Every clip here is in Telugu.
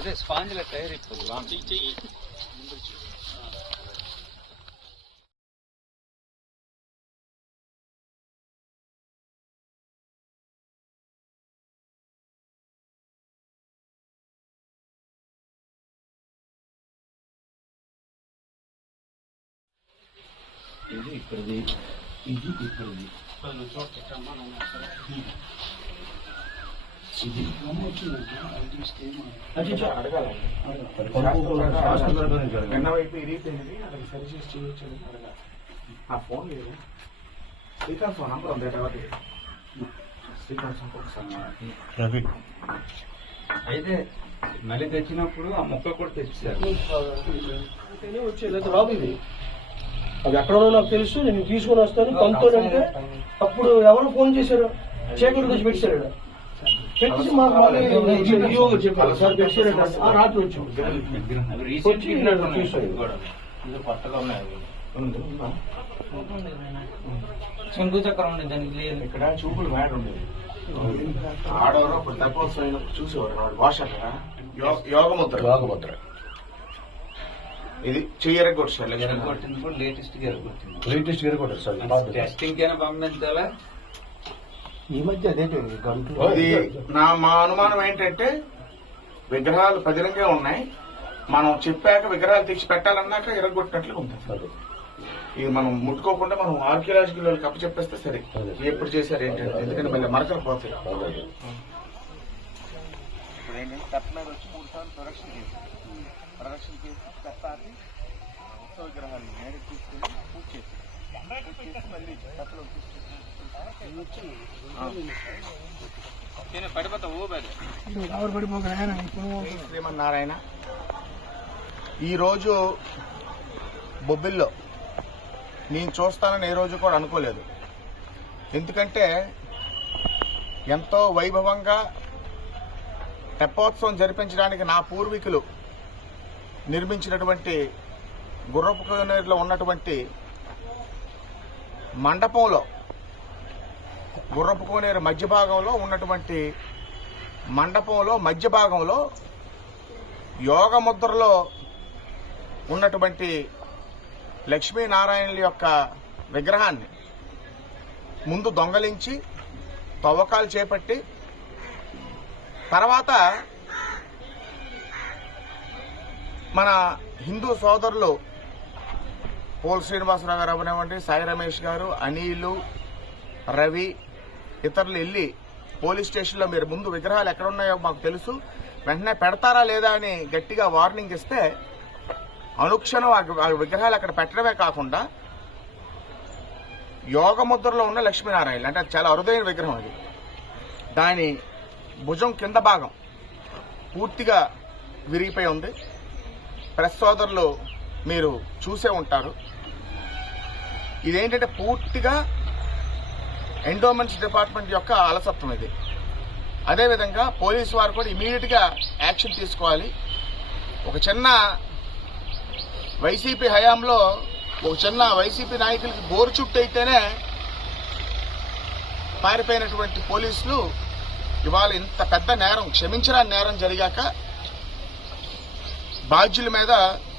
இது ஸ்பாஞ்சில் தயாரிப்பது ఇది ఇక్కడిది ఇది ఇక్కడిది వాళ్ళు చోట కమ్మా ఆ ఫోన్ లేదు శ్రీకాంత్ ఫోన్ నంబర్ ఉంది ఎవరి శ్రీకాంత్ ఒకసారి అయితే మళ్ళీ తెచ్చినప్పుడు ఆ మొక్క కూడా తెచ్చారు. వచ్చేది రాదు ఇది అది ఎక్కడ నాకు తెలుసు నేను తీసుకొని వస్తాను తనతో అంటే అప్పుడు ఎవరు ఫోన్ చేశారు? చేతులు తెచ్చి పెట్టారు. పెట్టేసి మాకు గారు చెప్పారు సార్ రాత్రి వచ్చాం. కొత్తగా శంకు చక్రం ఉంది దానికి లేదు ఇక్కడ చూపులు మ్యాడ్ ఉండేది ఆడవారు అప్పుడు అయినప్పుడు చూసేవారు వాడు భాష యోగముద్ర రాగభద్ర ఇది కూడా లేటెస్ట్గా ఎరగొట్టింది లేటెస్ట్ గారు సార్ టెస్టింగ్ కైనా పంపించాలా ఈ మధ్య అదేంటి గంటలు ఇది నా మా అనుమానం ఏంటంటే విగ్రహాలు పదిలంగా ఉన్నాయి. మనం చెప్పాక విగ్రహాలు తెచ్చి పెట్టాలన్నాక ఎరగొట్టినట్లుగా ఉంది. అదే. ఇది మనం ముట్టుకోకుండా మనం ఆర్కియలాజికల్ వాళ్ళకి అప్పు చెప్పేస్తే సరే. అదే. ఎప్పుడు చేశారు ఏంటంటే ఎందుకంటే మళ్ళీ మరకలు పోతాయి. అదే. ఇప్పుడు ఏంటంటే కట్లర్ వచ్చి మూడు సార్లు ప్రొడక్షన్ చేశారు ప్రొడక్షన్ చేసి కట్టాలి ఉత్సవ విగ్రహాలు నేడు తీసుకుని పూజ చేశారు పూజ శ్రీమన్నారాయణ ఈరోజు బొబ్బిల్లో నేను చూస్తానని ఏ రోజు కూడా అనుకోలేదు. ఎందుకంటే ఎంతో వైభవంగా తెప్పోత్సవం జరిపించడానికి నా పూర్వీకులు నిర్మించినటువంటి గుర్రపు కోనేరులో ఉన్నటువంటి మండపంలో గుర్రపు కోనేరు మధ్య భాగంలో ఉన్నటువంటి మండపంలో మధ్య భాగంలో యోగ ముద్రలో ఉన్నటువంటి లక్ష్మీనారాయణుల యొక్క విగ్రహాన్ని ముందు దొంగలించి తవ్వకాలు చేపట్టి తర్వాత మన హిందూ సోదరులు పోల్ శ్రీనివాసరావు గారు అవనివ్వండి సాయి రమేష్ గారు అనిలు రవి ఇతరులు వెళ్ళి పోలీస్ స్టేషన్లో మీరు ముందు విగ్రహాలు ఎక్కడ ఉన్నాయో మాకు తెలుసు. వెంటనే పెడతారా లేదా అని గట్టిగా వార్నింగ్ ఇస్తే అనుక్షణం ఆ విగ్రహాలు అక్కడ పెట్టడమే కాకుండా యోగ ముద్రలో ఉన్న లక్ష్మీనారాయణ అంటే అది చాలా అరుదైన విగ్రహం అది. దాని భుజం కింద భాగం పూర్తిగా విరిగిపోయి ఉంది. ప్రెస్ సోదరులు మీరు చూసే ఉంటారు. ఇదేంటంటే పూర్తిగా ఎండోమెంట్స్ డిపార్ట్మెంట్ యొక్క అలసత్వం ఇది. అదేవిధంగా పోలీసు వారు కూడా ఇమీడియట్గా యాక్షన్ తీసుకోవాలి. ఒక చిన్న వైసీపీ హయాంలో ఒక చిన్న వైసీపీ నాయకులకి బోరు చుట్టూ అయితేనే పారిపోయినటువంటి పోలీసులు ఇవాళ ఇంత పెద్ద నేరం క్షమించిన నేరం జరిగాక బాధ్యుల మీద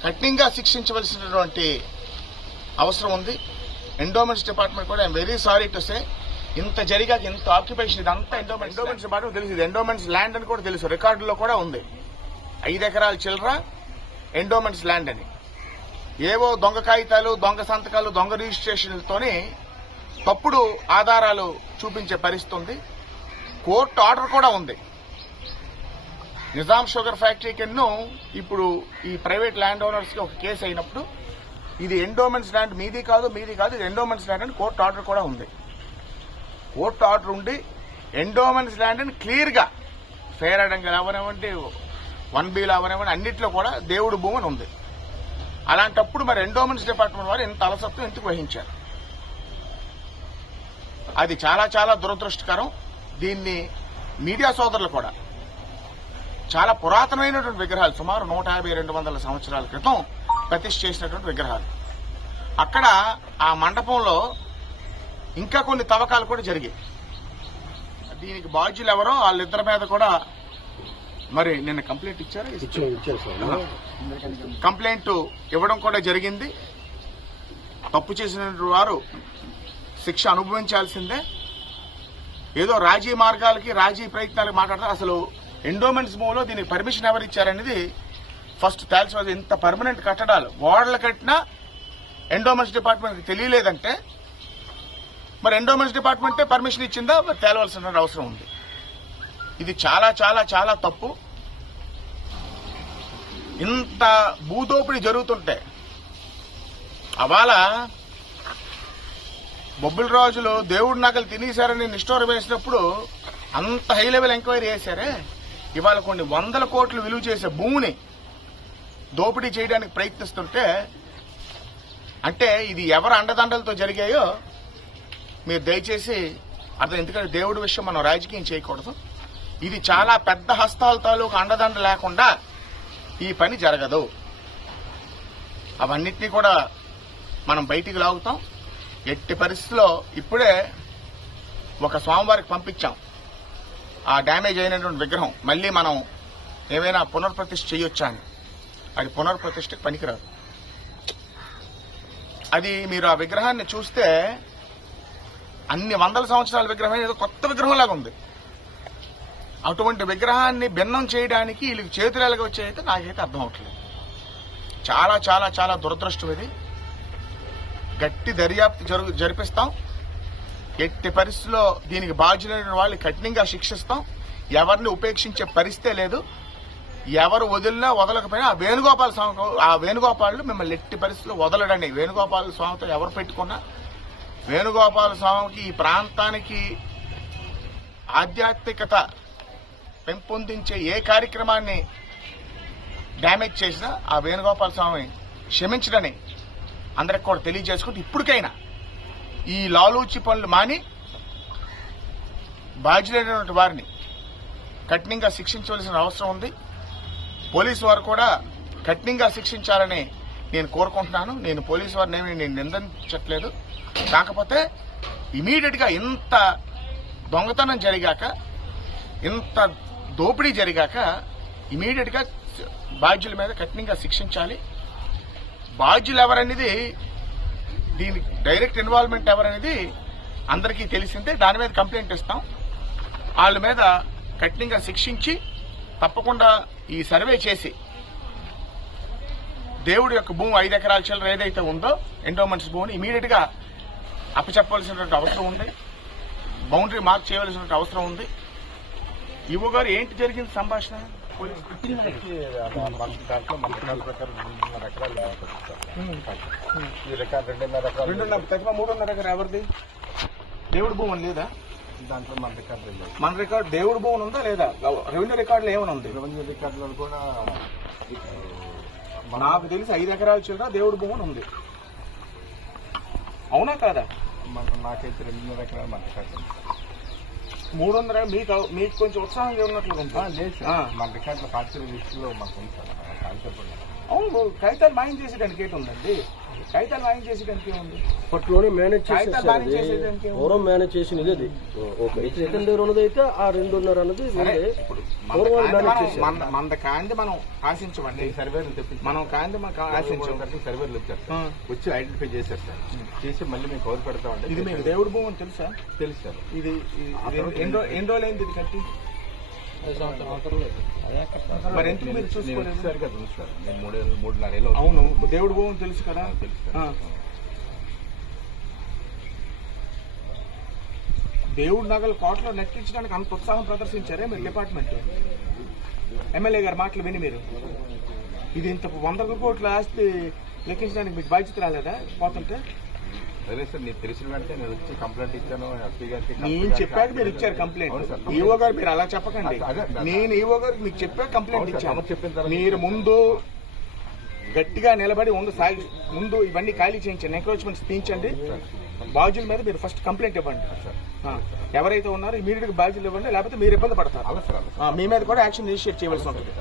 కఠినంగా శిక్షించవలసినటువంటి అవసరం ఉంది. ఎండోమెంట్స్ డిపార్ట్మెంట్ కూడా I'm very sorry to say ఇంత జరిగాక ఇంత ఆక్యుపేషన్ ఇదంతా ఎండోమెంట్స్ ఎండోమెంట్స్ డిపార్ట్మెంట్ తెలుసు ఇది ఎండోమెంట్స్ ల్యాండ్ అని కూడా తెలుసు. రికార్డులో కూడా ఉంది. ఐదు ఎకరాల చిల్లర ఎండోమెంట్స్ ల్యాండ్ అని. ఏవో దొంగ కాగితాలు దొంగ సంతకాలు దొంగ రిజిస్ట్రేషన్లతోని తప్పుడు ఆధారాలు చూపించే పరిస్థితి ఉంది. కోర్టు ఆర్డర్ కూడా ఉంది. నిజాం షుగర్ ఫ్యాక్టరీ ఎన్నో ఇప్పుడు ఈ ప్రైవేట్ ల్యాండ్ ఓనర్స్కి ఒక కేసు అయినప్పుడు ఇది ఎండోమెంట్స్ ల్యాండ్ మీది కాదు మీది కాదు ఇది ఎండోమెంట్స్ ల్యాండ్ అని కోర్టు ఆర్డర్ కూడా ఉంది. కోర్టు ఆర్డర్ ఉండి ఎండోమెంట్స్ ల్యాండ్ అని క్లియర్గా ఫెయిర్ ఫేర్ అడంగా అవనివ్వండి వన్ బీలు అవనివ్వండి అన్నిట్లో కూడా దేవుడు భూమని ఉంది. అలాంటప్పుడు మరి ఎండోమెంట్స్ డిపార్ట్మెంట్ వారు ఇంత అలసత్వం ఎందుకు వహించారు? అది చాలా చాలా దురదృష్టకరం. దీన్ని మీడియా సోదరులు కూడా చాలా పురాతనమైనటువంటి విగ్రహాలు సుమారు నూట యాభై రెండు వందల సంవత్సరాల క్రితం ప్రతిష్ఠ చేసినటువంటి విగ్రహాలు. అక్కడ ఆ మండపంలో ఇంకా కొన్ని తవ్వకాలు కూడా జరిగాయి. దీనికి బాధ్యులు ఎవరో వాళ్ళిద్దరి మీద కూడా మరి నిన్న కంప్లైంట్ ఇచ్చారా? కంప్లైంట్ ఇవ్వడం కూడా జరిగింది. తప్పు చేసిన వారు శిక్ష అనుభవించాల్సిందే. ఏదో రాజీ మార్గాలకి రాజీ ప్రయత్నాలకు మాట్లాడతారు. అసలు ఎండోమెంట్స్ మూలో దీనికి పర్మిషన్ ఎవరు ఇచ్చారనేది ఫస్ట్ తేల్చవలసి ఇంత పర్మనెంట్ కట్టడాలు. గోడలు కట్టినా ఎండోమెంట్స్ డిపార్ట్మెంట్కి తెలియలేదంటే మరి ఎండోమెంట్స్ డిపార్ట్మెంటే పర్మిషన్ ఇచ్చిందా? మరి తేలవలసిన అవసరం ఉంది. ఇది చాలా చాలా చాలా తప్పు. ఇంత భూదోపిడి జరుగుతుంటే అవాళ బొబ్బుల రాజులు దేవుడి నగలు తినేశారని నిష్ఠూరం వేసినప్పుడు అంత హై లెవెల్ ఎంక్వైరీ చేశారే? ఇవాళ కొన్ని వందల కోట్లు విలువ చేసే భూమిని దోపిడీ చేయడానికి ప్రయత్నిస్తుంటే అంటే ఇది ఎవరు అండదండలతో జరిగాయో మీరు దయచేసి అర్థం ఎందుకంటే దేవుడి విషయం మనం రాజకీయం చేయకూడదు. ఇది చాలా పెద్ద హస్తాల తాలూకు అండదండ లేకుండా ఈ పని జరగదు. అవన్నిటినీ కూడా మనం బయటికి లాగుతాం. ఎట్టి పరిస్థితిలో ఇప్పుడే ఒక స్వామివారికి పంపించాం. ఆ డ్యామేజ్ అయినటువంటి విగ్రహం మళ్ళీ మనం ఏమైనా పునర్ప్రతిష్ఠ చేయొచ్చా అని. అది పునర్ప్రతిష్ఠకి పనికిరాదు. అది మీరు ఆ విగ్రహాన్ని చూస్తే అన్ని వందల సంవత్సరాల విగ్రహం ఏదో కొత్త విగ్రహం లాగా ఉంది. అటువంటి విగ్రహాన్ని భిన్నం చేయడానికి వీళ్ళకి చేతులు ఎలాగ వచ్చాయైతే నాకైతే అర్థం అవట్లేదు. చాలా చాలా చాలా దురదృష్టం ఇది. గట్టి దర్యాప్తు జరుగు జరిపిస్తాం. ఎట్టి పరిస్థితుల్లో దీనికి బాధ్యులైన వాళ్ళు కఠినంగా శిక్షిస్తాం. ఎవరిని ఉపేక్షించే పరిస్థితే లేదు. ఎవరు వదిలినా వదలకపోయినా ఆ వేణుగోపాల స్వామి ఆ వేణుగోపాలు మిమ్మల్ని ఎట్టి పరిస్థితుల్లో వదలడండి. వేణుగోపాల స్వామితో ఎవరు పెట్టుకున్నా వేణుగోపాల స్వామికి ఈ ప్రాంతానికి ఆధ్యాత్మికత పెంపొందించే ఏ కార్యక్రమాన్ని డ్యామేజ్ చేసినా ఆ వేణుగోపాల స్వామి క్షమించడని అందరికి కూడా తెలియజేసుకుంటూ ఇప్పటికైనా ఈ లాలూచి పనులు మాని బాధ్యులైనటువంటి వారిని కఠినంగా శిక్షించవలసిన అవసరం ఉంది. పోలీసు వారు కూడా కఠినంగా శిక్షించాలని నేను కోరుకుంటున్నాను. నేను పోలీసు వారిని ఏమీ నేను నిందించట్లేదు. కాకపోతే ఇమీడియట్గా ఇంత దొంగతనం జరిగాక ఇంత దోపిడీ జరిగాక ఇమీడియట్గా బాధ్యుల మీద కఠినంగా శిక్షించాలి. బాధ్యులు ఎవరనేది దీనికి డైరెక్ట్ ఇన్వాల్వ్మెంట్ ఎవరనేది అందరికీ తెలిసిందే. దాని మీద కంప్లైంట్ ఇస్తాం. వాళ్ళ మీద కఠినంగా శిక్షించి తప్పకుండా ఈ సర్వే చేసి దేవుడి యొక్క భూమి ఐదు ఎకరాల చిల్లర ఏదైతే ఉందో ఎండోమెంట్స్ భూమిని ఇమీడియట్గా అప్పచెప్పవలసినటువంటి అవసరం ఉంది. బౌండరీ మార్క్ చేయవలసినటువంటి అవసరం ఉంది. ఇవ్వ గారు ఏంటి జరిగింది సంభాషణ? దాంట్లో రికార్డు ప్రకారం రెండున్నర ఎకరాలు. ఈ రికార్డు రెండున్నర ఎకరాలు రెండున్నర తక్కువ మూడున్నర ఎకరా ఎవరిది? దేవుడి భూమి అని లేదా? దాంట్లో మన రికార్డు లేదు. మన రికార్డు దేవుడి భూమి ఉందా లేదా? రెవెన్యూ రికార్డులో ఏమైనా ఉంది? రెవెన్యూ రికార్డులో కూడా నాకు తెలిసి ఐదు ఎకరాల చిల్లర దేవుడి భూమి ఉంది. అవునా కాదా? నాకైతే రెండున్నర ఎకరాలు మన రికార్డు. మూడు వందల మీకు మీకు కొంచెం ఉత్సాహంగా ఆ, లేదు మన రికార్డులో పార్టీ లిస్టులో మాకు ఉంది సార్. అవును కాగితాలు మాయం చేసేదానికి ఏంటి ఉందండి? కాగితాలు మాయం చేసేదానికి ఏముంది? అప్పట్లోనే మేనేజ్ చేసేదానికి మేనేజ్ చేసినది అది. ఓకే అయితే ఇతని దగ్గర ఉన్నది అయితే ఆ రెండున్నర అన్నది మన కాంతి. మనం- ఆశించమండి. సర్వేలు తెప్పించి మనం కాంతి మనం ఆశించం. సర్వేలు వచ్చారు ఆ. సార్. వచ్చి ఐడెంటిఫై చేశారు సార్. చేసి మళ్ళీ మేము కవర్ పెడతామంటే ఇది మీకు దేవుడి భూమి తెలుసా? తెలుసు సార్. ఇది ఎన్ని రో- ఎన్ని రోజులైంది ఇది కట్టి? మరి ఎందుకు మీరు చూసుకోలేదు? అవును దేవుడి భూమి తెలుసు కదా. దేవుడి నగలు కోటలో నెట్టించడానికి అంత ఉత్సాహం ప్రదర్శించారే మీరు డిపార్ట్మెంట్? ఎమ్మెల్యే గారి మాటలు విని మీరు. ఇది ఇంత వందల కోట్ల ఆస్తి లెక్కించడానికి మీకు బాధ్యత రాలేదా పోతుంటే నేను చెప్పాక మీరు ఇచ్చారు కంప్లైంట్. ఈవో గారు మీరు అలా చెప్పకండి. నేను ఈవో గారికి మీకు చెప్పాక కంప్లైంట్ ఇచ్చాను. మీరు ముందు గట్టిగా నిలబడి ముందు సాగి ముందు ఇవన్నీ ఖాళీ చేయించండి. ఎంక్రోచ్మెంట్స్ తీయించండి. బాధ్యుల మీద మీరు ఫస్ట్ కంప్లైంట్ ఇవ్వండి. ఎవరైతే ఉన్నారో ఇమీడియట్గా బాధ్యులు ఇవ్వండి లేకపోతే మీరు ఇబ్బంది పడతారు. మీ మీద కూడా యాక్షన్ ఇనిషియేట్ చేయవలసి ఉంటుంది.